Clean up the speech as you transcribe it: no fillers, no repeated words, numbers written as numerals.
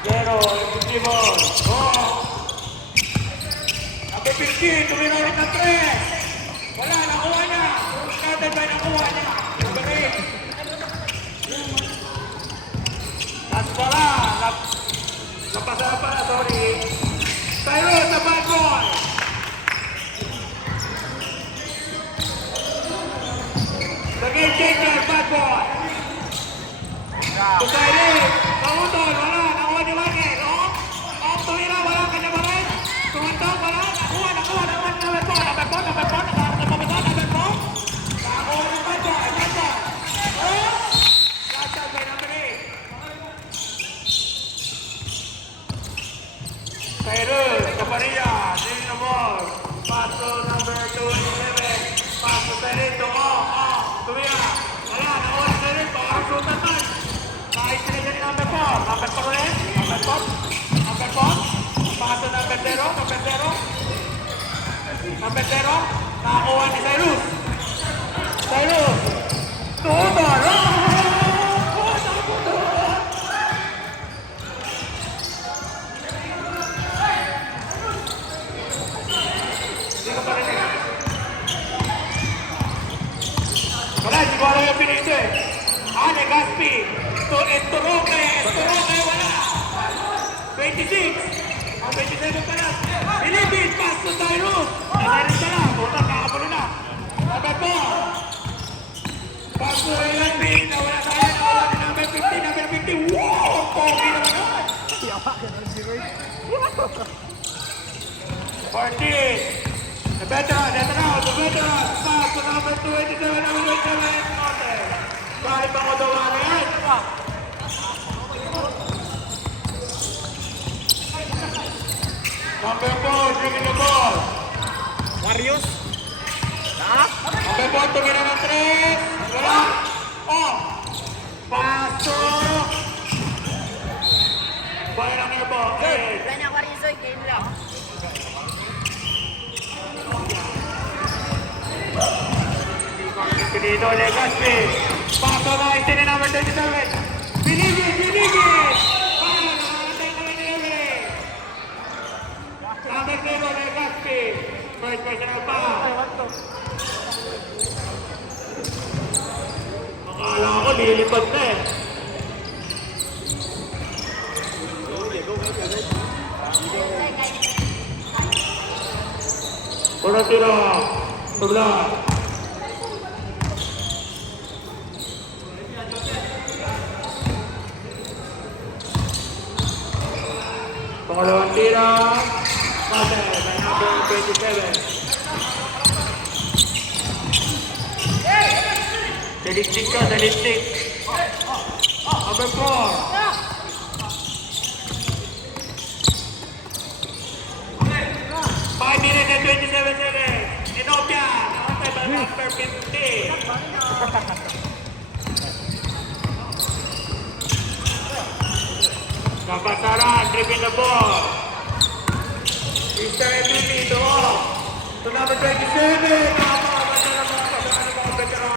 Zero, Ibon. Oh! Number 15, tumira ulit ng 3. Wala, nakuha niya. Scattered by nakuha niya. Number 8. Last pala. Napasa pala, sorry. Cyrus, the bad boy. The game changer, bad boy. Kusairi, Kautol, wala, nakuha ni Wagel, no? Tumira, wala, kanya ba rin? Tumuntok, wala, nakuha, number 4. Nakakuha ni bad boy. Oh! Last shot by number 8. Cyrus, Caparia, taking the ball. Pass to number 27. Pass to Perito. Tumira. Wala, nakuha ni Perito. Parang shoot at touch. Kahit sila dyan ni number 4. Number 4 ulit. Number 4. Pass to number 0. Number 0. Nakakuha ni Cyrus. Tudor. Wala, hindi ko alam yung pinito eh. Gaspi. Estoroque, wala. 26. Ang 27 pala. Pilipin, pass to Cyrus. Cyrus na lang. Buta, kakapulo na. Number 4. Pass to Elanpin. Wala tayo. Wala ni number 50. Number 50. Wow! Pogi naman yun. 14. The veteran, the veteran. Pass to number 27. Number 27. Kahit ako daw ano yan. Number 4, bringing the ball. Warriors? Number 4, tumira ng 3. Wala. Paso. Ball ng airbo. Kanya Warriors ay game lang. Pinito, Legaspi. Paso na, itin na number 27. Binigit! Nakakatay naman ni Eme. Number 0, Legaspi. First personal pa. Akala ko, lilipad na eh. Pura tira. Sebelah. Pangalawang tira. Pater, by number 27. Deliktik ka, deliktik. Number 4. 5 minutes and 27 seconds. Inopia, nakatay by number 50. Kapasaran, dribbling the ball. Mr. MVP, to number 27.